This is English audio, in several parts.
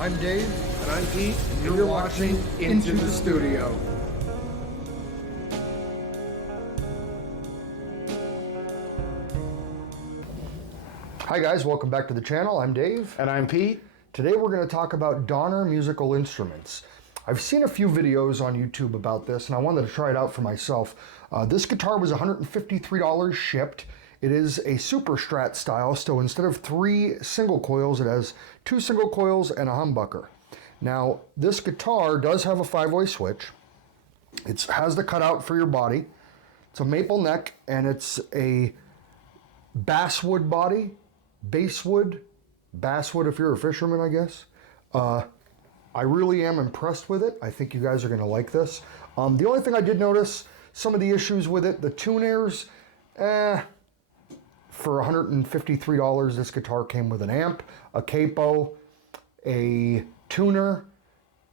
I'm Dave. And I'm Pete. And you're watching Into the Studio. Hi guys, welcome back to the channel. I'm Dave. And I'm Pete. Today we're going to talk about Donner musical instruments. I've seen a few videos on YouTube about this and I wanted to try it out for myself. This guitar was $153 shipped. It is a super Strat style, so instead of 3 single coils, it has 2 single coils and a humbucker. Now, this guitar does have a 5-way switch. It has the cutout for your body. It's a maple neck and it's a basswood body. Basswood if you're a fisherman, I guess. I really am impressed with it. I think you guys are going to like this. The only thing I did notice, some of the issues with it, the tuners, for $153, this guitar came with an amp, a capo, a tuner,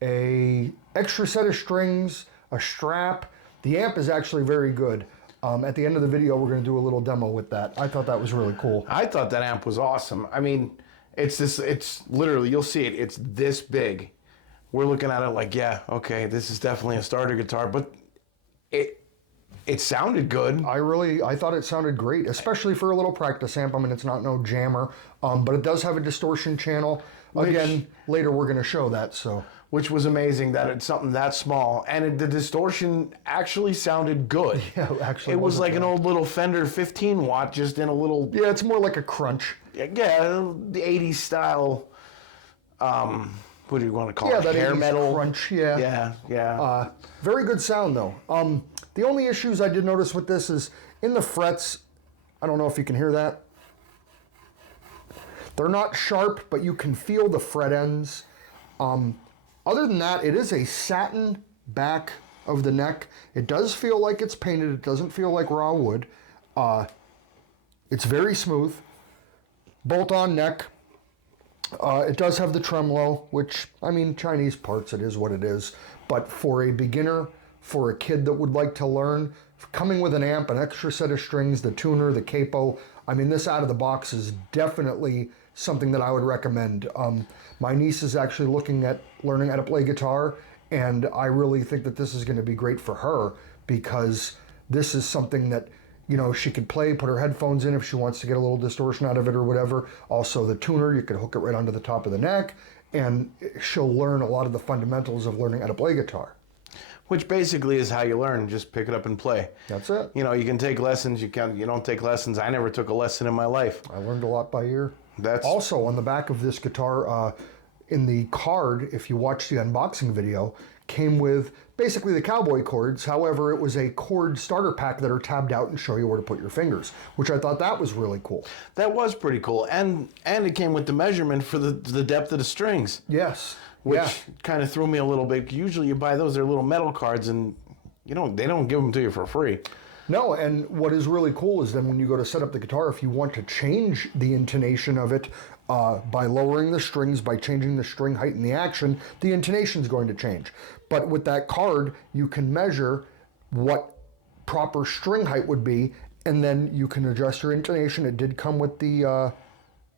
a extra set of strings, a strap. The amp is actually very good. At the end of the video, we're going to do a little demo with that. I thought that was really cool. I thought that amp was awesome. I mean, it's literally, you'll see it, it's this big. We're looking at it like, yeah, okay, this is definitely a starter guitar, but it sounded good. I thought it sounded great, especially for a little practice amp. I mean, it's not no jammer, but it does have a distortion channel. Again, later we're going to show that, so. Which was amazing that it's something that small. And the distortion actually sounded good. Yeah, actually. It was like an old little Fender 15 watt just in a little... Yeah, it's more like a crunch. Yeah, the 80s style, what do you want to call it? That Hair 80s metal. crunch, yeah. Yeah. Very good sound, though. The only issues I did notice with this is in the frets, I don't know if you can hear that. They're not sharp, but you can feel the fret ends. Other than that, it is a satin back of the neck. It does feel like it's painted. It doesn't feel like raw wood. It's very smooth. Bolt-on neck. It does have the tremolo, which, I mean, Chinese parts, it is what it is. But for a beginner, for a kid that would like to learn, coming with an amp, an extra set of strings, the tuner, the capo, I mean, this out of the box is definitely something that I would recommend. My niece is actually looking at learning how to play guitar, and I really think that this is going to be great for her because this is something that, you know, she could play, put her headphones in if she wants to get a little distortion out of it or whatever. Also, the tuner, you could hook it right onto the top of the neck, and she'll learn a lot of the fundamentals of learning how to play guitar. Which basically is how you learn. Just pick it up and play. That's it. You know, you can take lessons. You don't take lessons. I never took a lesson in my life. I learned a lot by ear. That's also on the back of this guitar, in the card, if you watch the unboxing video, came with basically the cowboy chords. However, it was a chord starter pack that are tabbed out and show you where to put your fingers, which I thought that was really cool. That was pretty cool. And it came with the measurement for the depth of the strings. Yes. Which kind of threw me a little bit. Usually you buy those, they're little metal cards, and they don't give them to you for free. No, and what is really cool is then when you go to set up the guitar, if you want to change the intonation of it by lowering the strings, by changing the string height and the action, the intonation is going to change. But with that card, you can measure what proper string height would be, and then you can adjust your intonation. It did come with the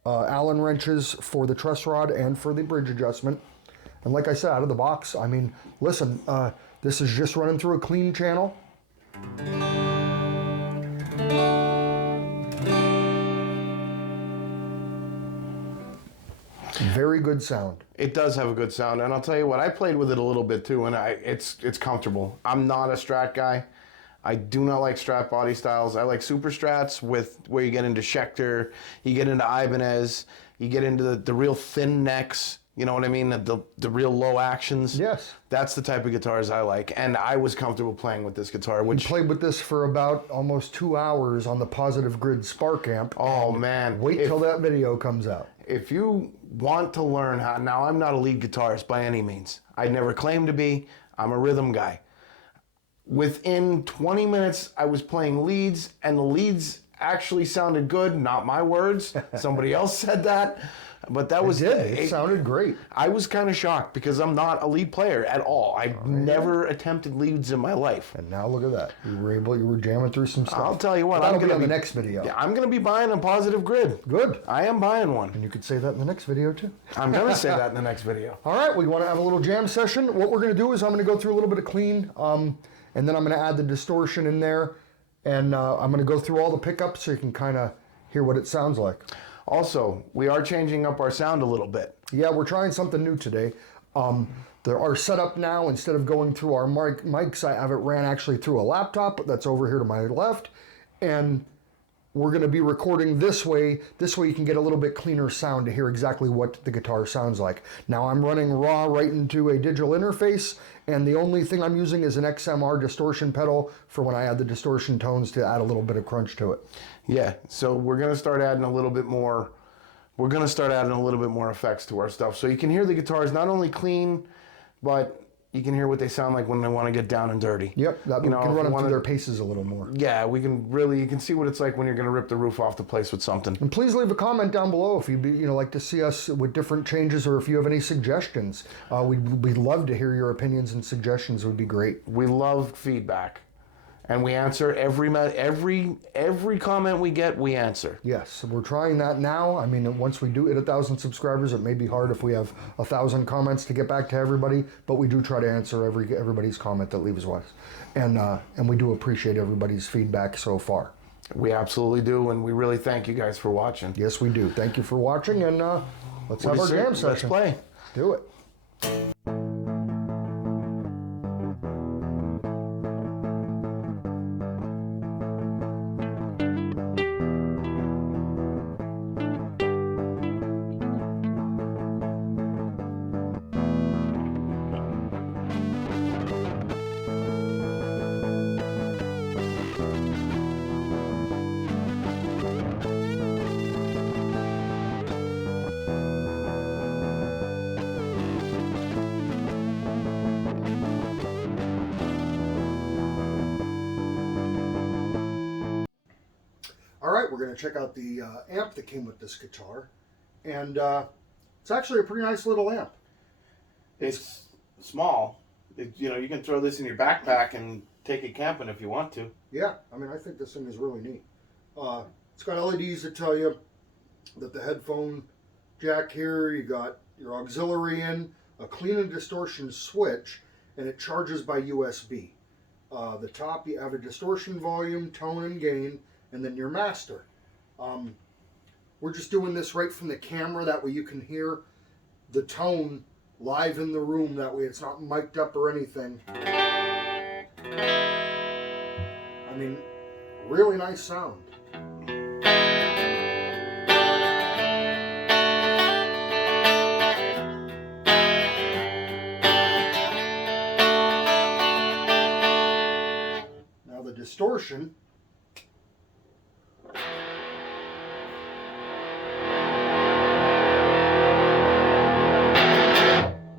Allen wrenches for the truss rod and for the bridge adjustment. And like I said, out of the box, I mean, listen, this is just running through a clean channel. Very good sound. It does have a good sound, and I'll tell you what, I played with it a little bit too, and it's comfortable. I'm not a Strat guy. I do not like Strat body styles. I like super Strats where you get into Schecter, you get into Ibanez, you get into the real thin necks. You know what I mean? The real low actions. Yes. That's the type of guitars I like. And I was comfortable playing with this guitar. We played with this for about almost 2 hours on the Positive Grid Spark amp. Oh, man. Wait till that video comes out. If you want to learn how... Now, I'm not a lead guitarist by any means. I never claimed to be. I'm a rhythm guy. Within 20 minutes, I was playing leads, and the leads actually sounded good. Not my words. Somebody else said that. But that was It sounded great. I was kind of shocked because I'm not a lead player at all. I've never attempted leads in my life. And now look at that. You were jamming through some stuff. I'll tell you what. That'll I'm be gonna on the next video. Yeah, I'm going to be buying a positive grid. Good. I am buying one. And you could say that in the next video too. I'm going to say that in the next video. All right, we want to have a little jam session. What we're going to do is I'm going to go through a little bit of clean, and then I'm going to add the distortion in there, and I'm going to go through all the pickups so you can kind of hear what it sounds like. Also, we are changing up our sound a little bit. Yeah, we're trying something new today. Our setup now, instead of going through our mics, I have it ran actually through a laptop that's over here to my left, and we're going to be recording this way. This way you can get a little bit cleaner sound to hear exactly what the guitar sounds like. Now I'm running raw right into a digital interface, and the only thing I'm using is an XMR distortion pedal for when I add the distortion tones to add a little bit of crunch to it. Yeah, so we're going to start adding a little bit more. We're going to start adding a little bit more effects to our stuff. So you can hear the guitars not only clean, but you can hear what they sound like when they want to get down and dirty. Yep, we can run them through their paces a little more. Yeah, you can see what it's like when you're going to rip the roof off the place with something. And please leave a comment down below if you'd like to see us with different changes, or if you have any suggestions. We'd love to hear your opinions and suggestions. It would be great. We love feedback, and we answer every comment we get. We answer. Yes, we're trying that now. I mean, once we do hit 1,000 subscribers, it may be hard if we have 1,000 comments to get back to everybody, but we do try to answer everybody's comment that leaves us, and we do appreciate everybody's feedback so far. We absolutely do, and we really thank you guys for watching. Yes, we do. Thank you for watching, and let's have our jam session. Let's play. Do it. All right, we're going to check out the amp that came with this guitar, and it's actually a pretty nice little amp. It's small. You can throw this in your backpack and take it camping if you want to. Yeah, I mean, I think this thing is really neat. It's got LEDs that tell you that the headphone jack here, you got your auxiliary in, a clean and distortion switch, and it charges by USB. The top, you have a distortion volume, tone, and gain, and then your master. We're just doing this right from the camera, that way you can hear the tone live in the room, that way it's not mic'd up or anything. I mean, really nice sound. Now the distortion,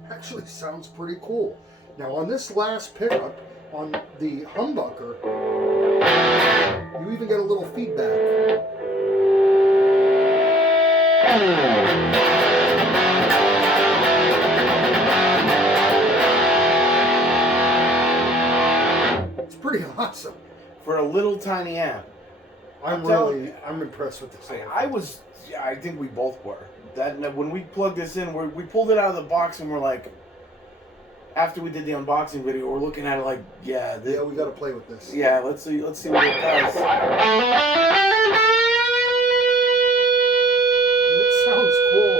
actually sounds pretty cool. Now on this last pickup, on the humbucker, you even get a little feedback. It's pretty awesome. For a little tiny amp. I'm impressed with this. I think we both were. That when we plugged this in, we pulled it out of the box and we're like, after we did the unboxing video, we're looking at it like, yeah, we got to play with this. Yeah, let's see what it does. It sounds cool.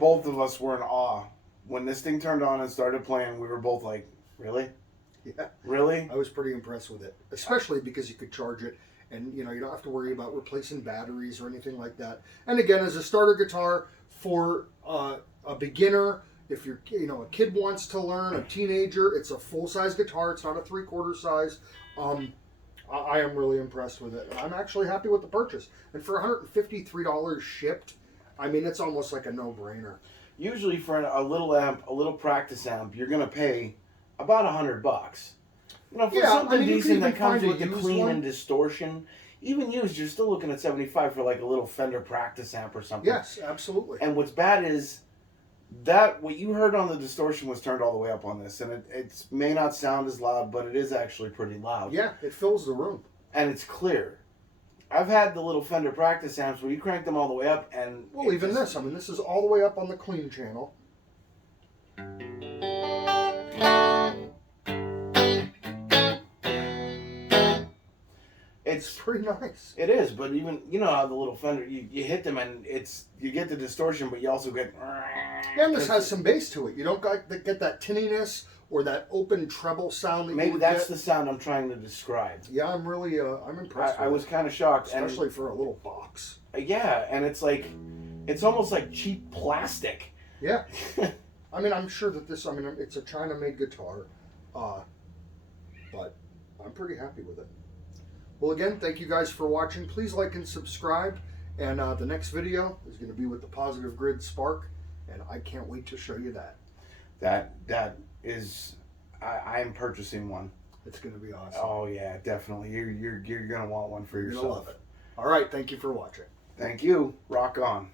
Both of us were in awe. When this thing turned on and started playing, we were both like, really? Yeah. Really? I was pretty impressed with it, especially because you could charge it, and you don't have to worry about replacing batteries or anything like that. And again, as a starter guitar for a beginner, if you're a kid wants to learn, a teenager, it's a full-size guitar. It's not a 3/4 size. I am really impressed with it. I'm actually happy with the purchase. And for $153 shipped, I mean, it's almost like a no-brainer. Usually for a little amp, a little practice amp, you're going to pay about $100. You know, for Yeah, something I mean, you can decent even that comes find with a the used clean one. and distortion, even used, you're still looking at 75 for like a little Fender practice amp or something. Yes, absolutely. And what's bad is that what you heard on the distortion was turned all the way up on this, and it may not sound as loud, but it is actually pretty loud. Yeah, it fills the room. And it's clear. I've had the little Fender practice amps where you crank them all the way up, and Well, even this. I mean, this is all the way up on the clean channel. It's pretty nice. It is, but even you know how the little Fender you hit them and you get the distortion, but you also get. Yeah, and this has some bass to it. You don't get that tinniness or that open treble sound that Maybe you would that's get. the sound I'm trying to describe. Yeah, I'm really I'm impressed. I was kind of shocked, especially for a little box. Yeah, and it's like, it's almost like cheap plastic. Yeah, I mean, I'm sure that this. I mean, it's a China-made guitar, but I'm pretty happy with it. Well, again, thank you guys for watching. Please like and subscribe. And the next video is going to be with the Positive Grid Spark, and I can't wait to show you that. That is, I am purchasing one. It's going to be awesome. Oh yeah, definitely. You're gonna want one for You're yourself. gonna love it. All right, thank you for watching. Thank you. Rock on.